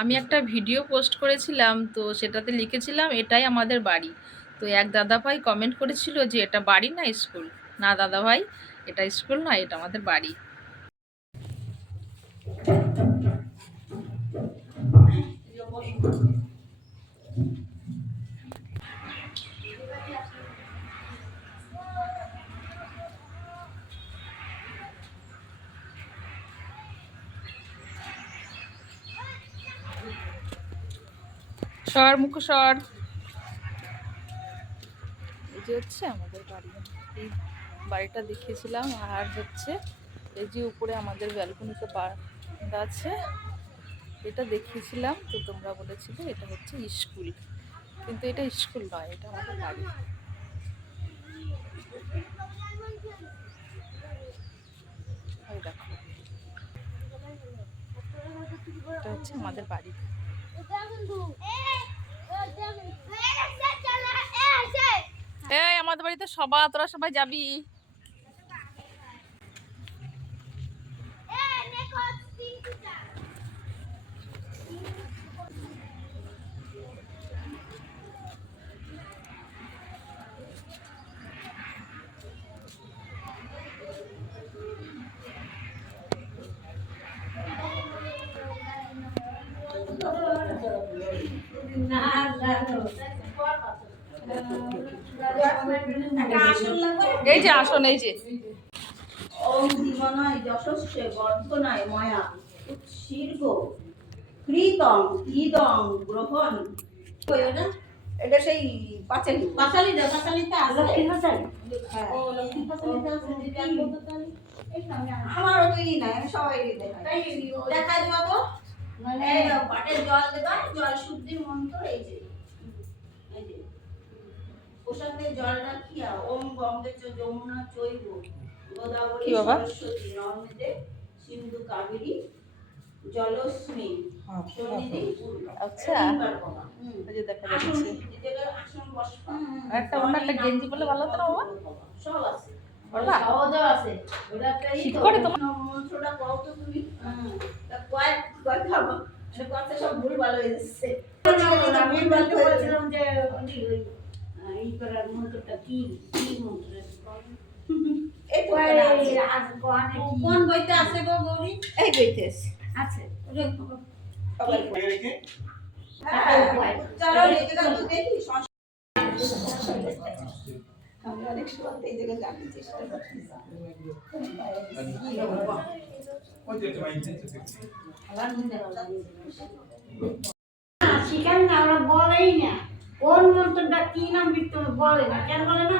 আমি একটা video post করেছিলাম, তো সেটাতে লিখেছিলাম এটাই আমাদের বাড়ি। তো এক দাদাভাই কমেন্ট করেছিল যে এটা বাড়ি না স্কুল। না দাদাভাই, এটা স্কুল না, এটা আমাদের বাড়ি। সর মুখ সর। এই যে হচ্ছে আমাদের বাড়ি, এই বাড়িটা দেখিয়েছিলাম। আর হচ্ছে এই যে উপরে আমাদের ব্যালকনিতে বারান্দা আছে, এটা দেখিয়েছিলাম। তো তোমরা বলেছিলে এটা হচ্ছে স্কুল, কিন্তু এটা স্কুল নয়, এটা আমাদের বাড়ি। ওই দেখো, এটা হচ্ছে আমাদের বাড়ি। এই আমাদের বাড়িতে তোরা সবাই যাবি। এই যে আসন, এই যে ওম জীবনায় যশস্বে বর্ধনায় মায়া উৎসীর্গ কৃতং ইদং গ্রহণ না। এটা সেই পাঁচালিতে আছে লক্ষ্মী পাঁচালি। ও লক্ষ্মী পাঁচালিতে আছে যে ব্যাগ করতে আমারও তো ই নাই, আমি সবাই দেখা দেবা তো, মানে পাটের জল দেবা, জল শুদ্ধির মন্ত্র এই যে ওষুধের জল রাখিয়া ওম গঙ্গে চ যমুনা চৈব গোদাবরী সরস্বতী নর্মদে সিন্ধু কাবেরী জলস্মিন সন্নিধি। আচ্ছা, এই যে দেখা যাচ্ছে একটা অন্য একটা গেঞ্জি বলে ভালো হতো না বাবা? সব আছে, সহজ আছে। ওটা একটা শীত করে তোমার মন্ত্রটা কও তো তুমি। তা কয় খাবো, মানে কথা সব ভুল ভালো হয়ে যাচ্ছে। আমি বলতে বলছিলাম যে এই করার মন্ত্রটা কি মন্ত্র? কোন বইতে আছে গো গৌরী? এই বইতে আছে। চলো এই জায়গা তো দেখি। আমি অনেক সময় এই জায়গায় জানতে চেষ্টা করছি। সেখানে আমরা বলেই না কোন মন্ত্রটা কি নাম বলে না, কেন বলে না?